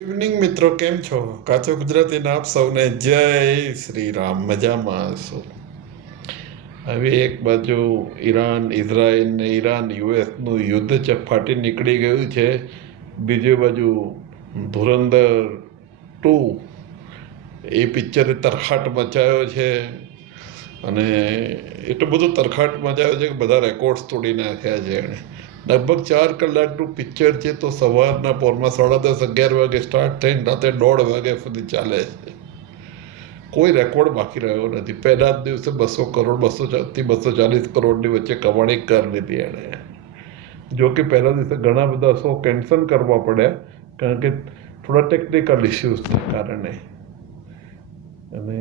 Evening મિત્રો, કેમ છો? કાચો ગુજરાતીના આપ સૌને જય શ્રી રામ. મજામાં હશો? હવે એક બાજુ ઈરાન ઇઝરાયલ ને ઈરાન યુએસનું યુદ્ધ ફાટી નીકળી ગયું છે. બીજી બાજુ ધુરંધર 2 એ પિક્ચરે તરખાટ મચાવ્યો છે. અને એટલું બધું તરખાટ મચાવ્યો છે કે બધા રેકોર્ડ્સ તોડી નાખ્યા છે એણે. લગભગ 4 કલાકનું પિક્ચર છે, તો સવારના પોરમાં 10:30-11 વાગે સ્ટાર્ટ થઈને રાતે 1:30 વાગ્યા સુધી ચાલે છે. કોઈ રેકોર્ડ બાકી રહ્યો નથી. પહેલા જ દિવસે 200 કરોડ 240 કરોડની વચ્ચે કમાણી કરી લીધી એણે. જો કે પહેલા દિવસે ઘણા બધા શો કેન્સલ કરવા પડ્યા, કારણ કે થોડા ટેકનિકલ ઇસ્યુઝના કારણે. અને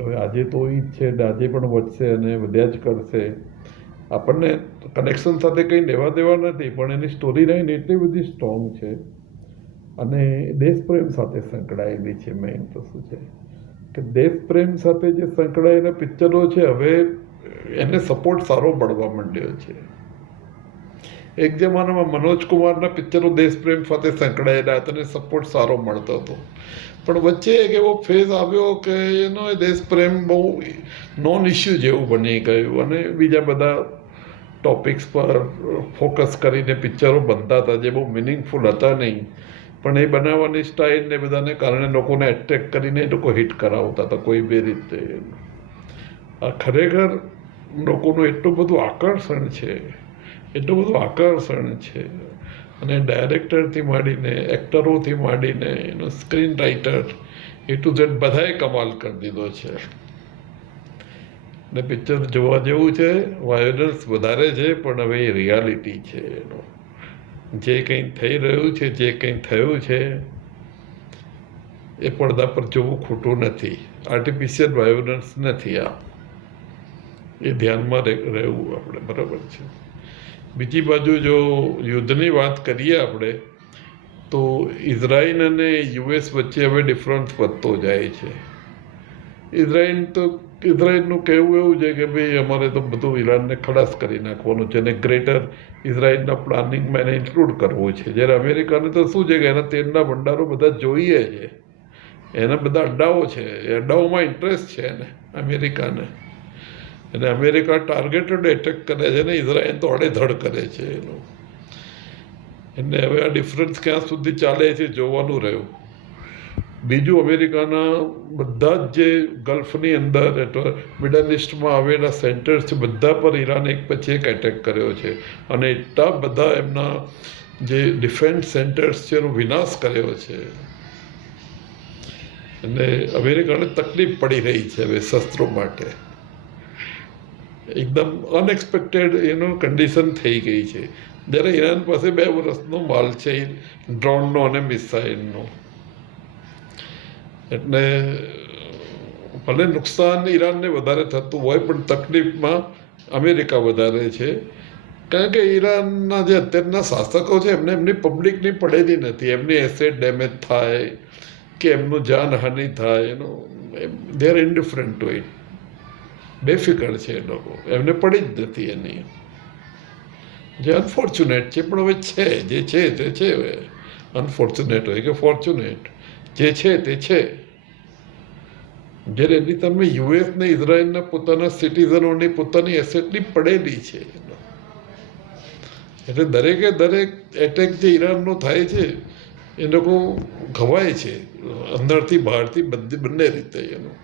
હવે આજે તો એ જ છે, આજે પણ વધશે અને વધ્યા જ કરશે. આપણને કનેક્શન સાથે કંઈ લેવા દેવા નથી, પણ એની સ્ટોરી લાઈન એટલી બધી સ્ટ્રોંગ છે અને દેશપ્રેમ સાથે સંકળાયેલી છે. મેઇન તો શું છે કે દેશપ્રેમ સાથે જે સંકળાયેલા પિક્ચરો છે, હવે એને સપોર્ટ સારો મળવા માંડ્યો છે. એક જમાનામાં મનોજ કુમારના પિક્ચરો દેશપ્રેમ સાથે સંકળાયેલા હતા અને સપોર્ટ સારો મળતો હતો. પણ વચ્ચે એક એવો ફેઝ આવ્યો કે એનો દેશપ્રેમ બહુ નોન ઇસ્યુ જેવું બની ગયું અને બીજા બધા ટોપિક્સ પર ફોકસ કરીને પિક્ચરો બનતા હતા જે બહુ મિનિંગફુલ હતા નહીં. પણ એ બનાવવાની સ્ટાઇલ ને બધાને કારણે લોકોને એટ્રેક્ટ કરીને એ લોકો હિટ કરાવતા હતા કોઈ બી રીતે. આ ખરેખર લોકોનું એટલું બધું આકર્ષણ છે અને ડાયરેક્ટરથી માંડીને એક્ટરોથી માંડીને એનો screen writer A to Z બધાએ કમાલ કરી દીધો છે. ને પિક્ચર જોવા જેવું છે. વાયોલન્સ વધારે છે, પણ હવે એ રિયાલિટી છે એનો. જે કંઈ થઈ રહ્યું છે, જે કંઈ થયું છે, એ પડદા પર જોવું ખોટું નથી. આર્ટિફિશિયલ વાયોલન્સ નથી આ. એ ધ્યાનમાં રહેવું આપણે, બરાબર છે. બીજી બાજુ જો યુદ્ધની વાત કરીએ આપણે, તો ઇઝરાયલ અને યુએસ વચ્ચે હવે ડિફરન્સ વધતો જાય છે. ઇઝરાયલનું કહેવું એવું છે કે ભાઈ અમારે તો બધું ઈરાનને ખલાસ કરી નાખવાનું છે અને ગ્રેટર ઇઝરાયલના પ્લાનિંગમાં એને ઇન્ક્લુડ કરવું છે. જ્યારે અમેરિકાને તો શું છે કે એના તેલના ભંડારો બધા જોઈએ છે, એના બધા અડ્ડાઓ છે, એ અડ્ડાઓમાં ઇન્ટરેસ્ટ છે એને અમેરિકાને. અને અમેરિકા ટાર્ગેટેડ એટેક કરે છે ને ઇઝરાયલ તો અડેધડ કરે છે એનું. એટલે હવે આ ડિફરન્સ ક્યાં સુધી ચાલે છે જોવાનું રહ્યું. બીજું, અમેરિકાના બધા જ જે ગલ્ફની અંદર એટલે મિડલ ઇસ્ટમાં આવેલા સેન્ટર્સ છે, બધા પર ઈરાન એક પછી એક એટેક કર્યો છે અને એટલા બધા એમના જે ડિફેન્સ સેન્ટર્સ છે એનો વિનાશ કર્યો છે. અને અમેરિકાને તકલીફ પડી રહી છે હવે શસ્ત્રો માટે. એકદમ અનએક્સપેક્ટેડ કન્ડિશન થઈ ગઈ છે. જ્યારે ઈરાન પાસે 2 વર્ષનો માલ છે ડ્રોનનો અને મિસાઇલનો. એટલે ભલે નુકસાન ઈરાનને વધારે થતું હોય, પણ તકલીફમાં અમેરિકા વધારે છે. કારણ કે ઈરાનના જે અત્યારના શાસકો છે એમની પબ્લિકની પડેલી નથી. એમની એસેટ ડેમેજ થાય કે એમનું જાનહાનિ થાય, દે આર ઇન્ડિફરન્ટ ટુ ઇટ. બેફિકર છે એ લોકો, એમને પડી જ નથી એની. જે અનફોર્ચ્યુનેટ છે, પણ હવે છે જે છે તે છે. અનફોર્ચ્યુનેટ હોય કે ફોર્ચ્યુનેટ, જે છે તે છે. જ્યારે એની તમે યુએસ ને ઇઝરાયલના પોતાના સિટીઝનોની પોતાની એસેટની પડેલી છે. એટલે દરેકે દરેક એટેક જે ઈરાનનો થાય છે એ લોકો ઘવાય છે અંદરથી બહારથી, બંને રીતે એનું.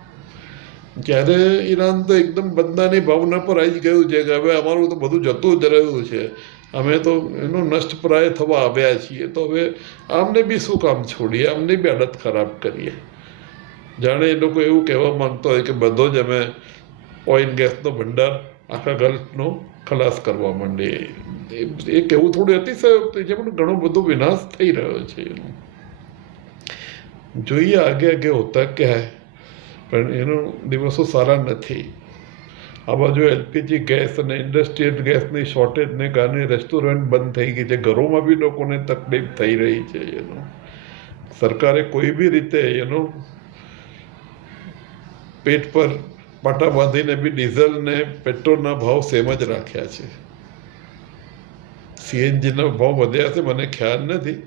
જ્યારે ઈરાન તો એકદમ બંધાની ભાવના પર આવી ગયું છે કે હવે અમારું તો બધું જતું જ રહ્યું છે, અમે તો નષ્ટપ્રાય થવા આવ્યા છીએ, તો હવે આમને બી શું કામ છોડીએ, આમની બી હાલત ખરાબ કરીએ. જાણે એ લોકો એવું કહેવા માંગતો હોય કે બધો જ અમે ઓઇલ ગેસનો ભંડાર આખા ગલ્ફનો ખલાસ કરવા માંડીએ. એ કહેવું થોડું અતિશયોક્તિ છે, પણ ઘણો બધો વિનાશ થઈ રહ્યો છે એનો. જોઈએ આગે આગે હોતા ક્યાં હે, પણ એનો દિવસો સારા નથી. આ બાજુ એલપીજી ગેસ અને ઇન્ડસ્ટ્રીયલ ગેસની શોર્ટેજને કારણે રેસ્ટોરન્ટ બંધ થઈ ગઈ છે. ઘરોમાં બી લોકોને તકલીફ થઈ રહી છે એનો. સરકારે કોઈ બી રીતે પેટ પર પાટા બાંધીને બી ડીઝલ ને પેટ્રોલના ભાવ સેમ જ રાખ્યા છે. સીએનજીના ભાવ વધ્યા છે મને ખ્યાલ નથી,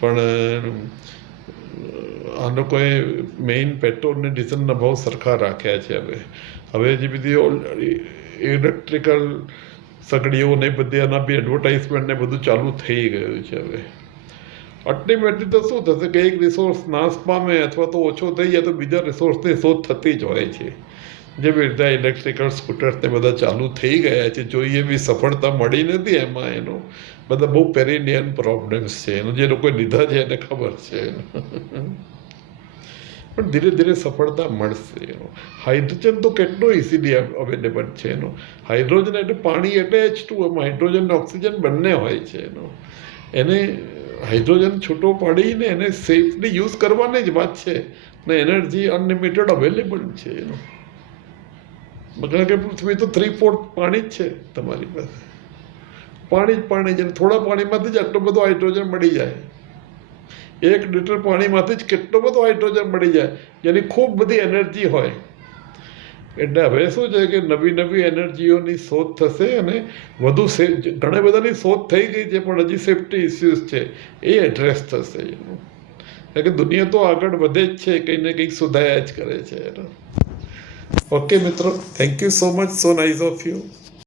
પણ આ લોકોએ મેઇન પેટ્રોલ ને ડીઝલના ભાવ સરખા રાખ્યા છે. હવે જે બધી ઇલેક્ટ્રિકલ સગડીઓ ને બધી એના બી એડવર્ટાઇઝમેન્ટ ને બધું ચાલુ થઈ ગયું છે. હવે અલ્ટિમેટલી તો શું થશે કે એક રિસોર્સ નાશ પામે અથવા તો ઓછો થઈ જાય તો બીજા રિસોર્સની શોધ થતી જ હોય છે. જેવી રીતે ઇલેક્ટ્રિકલ સ્કૂટર્સ ને બધા ચાલુ થઈ ગયા છે, જોઈએ એવી સફળતા મળી નથી એમાં. એનો બધા બહુ પેરિનિયન પ્રોબ્લેમ્સ છે. એનું જે લોકોએ લીધા છે એને ખબર છે. પણ ધીરે ધીરે સફળતા મળશે. હાઇડ્રોજન તો કેટલો ઇઝીલી અવેલેબલ છે. હાઇડ્રોજન એટલે પાણી એટલે H2, એમાં હાઇડ્રોજન ને ઓક્સિજન બંને હોય છે. એને હાઇડ્રોજન છૂટો પાડીને એને સેફલી યુઝ કરવાની જ વાત છે ને એનર્જી અનલિમિટેડ અવેલેબલ છે. કારણ કે પૃથ્વી તો 3/4 પાણી જ છે તમારી પાસે. પાણી છે. થોડા પાણીમાંથી જ આટલો બધો હાઇડ્રોજન મળી જાય. 1 લિટર પાણીમાંથી જ કેટલો બધો હાઇડ્રોજન મળી જાય, જેની ખૂબ બધી એનર્જી હોય. એટલે હવે શું છે કે નવી નવી એનર્જીઓની શોધ થશે અને વધુ ઘણા બધાની શોધ થઈ ગઈ છે, પણ હજી સેફ્ટી ઇસ્યુઝ છે એ એડ્રેસ થશે. કારણ કે દુનિયા તો આગળ વધે જ છે, કંઈક ને કંઈક સુધાર્યા જ કરે છે. ઓકે મિત્રો, thank you so much, so nice of you.